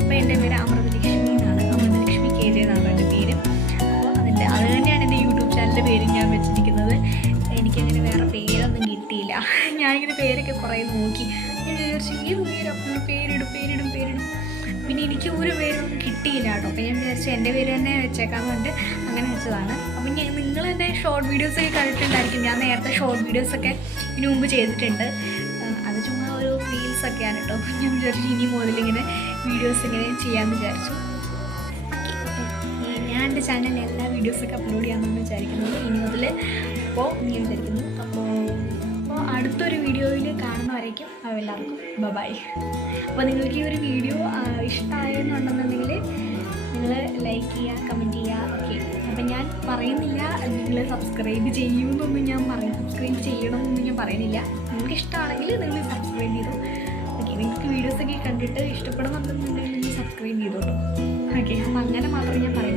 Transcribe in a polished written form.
അപ്പോൾ എൻ്റെ പേര് അമൃതലക്ഷ്മി എന്നാണ്, അമൃതലക്ഷ്മി KJ എന്നാണ് എൻ്റെ പേര്. അപ്പോൾ അത് തന്നെയാണ് എൻ്റെ യൂട്യൂബ് ചാനലിൻ്റെ പേര് ഞാൻ വെച്ചിരിക്കുന്നത്. എനിക്കങ്ങനെ വേറെ പേരൊന്നും കിട്ടിയില്ല. ഞാനിങ്ങനെ പേരൊക്കെ കുറേ നോക്കി, ഞാൻ വിചാരിച്ചു ഏത് പേരിടും. പിന്നെ എനിക്ക് ഒരു പേരൊന്നും കിട്ടിയില്ല കേട്ടോ. അപ്പോൾ ഞാൻ വിചാരിച്ചു എൻ്റെ പേര് തന്നെ വെച്ചേക്കാമെന്ന് പറഞ്ഞിട്ട് അങ്ങനെ വെച്ചതാണ്. അപ്പം നിങ്ങൾ എൻ്റെ ഷോർട്ട് വീഡിയോസൊക്കെ കണ്ടിട്ടുണ്ടായിരിക്കും. ഞാൻ നേരത്തെ ഷോർട്ട് വീഡിയോസൊക്കെ ഇതിനു മുമ്പ് ചെയ്തിട്ടുണ്ട്. അത് ചുമ്മാ ഒരു റീൽസൊക്കെയാണ് കേട്ടോ. ഞാൻ വിചാരിച്ചു ഇനി മുതലിങ്ങനെ വീഡിയോസ് ഇങ്ങനെ ചെയ്യാമെന്ന് വിചാരിച്ചു. ഞാൻ എൻ്റെ ചാനലിൽ എല്ലാ വീഡിയോസൊക്കെ അപ്ലോഡ് ചെയ്യാമെന്ന് വിചാരിക്കുന്നത് ഇനി മുതൽ. അപ്പോൾ ഞാൻ വിചാരിക്കുന്നു. അപ്പോൾ അടുത്തൊരു വീഡിയോയിൽ കാണുന്നവരേക്കും എല്ലാവർക്കും ബൈ. അപ്പോൾ നിങ്ങൾക്ക് ഈ ഒരു വീഡിയോ ഇഷ്ടമായെന്നുണ്ടെന്നുണ്ടെങ്കിൽ നിങ്ങൾ ലൈക്ക് ചെയ്യുക, കമൻറ്റ് ചെയ്യുക. ഓക്കെ, അപ്പം ഞാൻ പറയുന്നില്ല നിങ്ങൾ സബ്സ്ക്രൈബ് ചെയ്യുമെന്നൊന്നും സബ്സ്ക്രൈബ് ചെയ്യണമെന്നൊന്നും ഞാൻ പറയുന്നില്ല. നിങ്ങൾക്ക് ഇഷ്ടമാണെങ്കിൽ നിങ്ങൾ സബ്സ്ക്രൈബ് ചെയ്തു. ഓക്കെ, നിങ്ങൾക്ക് വീഡിയോസൊക്കെ കണ്ടിട്ട് ഇഷ്ടപ്പെടുന്നുണ്ടെന്നുണ്ടെങ്കിൽ നിങ്ങൾ സബ്സ്ക്രൈബ് ചെയ്തോളൂ. ഓക്കെ, അപ്പം അങ്ങനെ മാത്രമേ ഞാൻ പറയുള്ളൂ.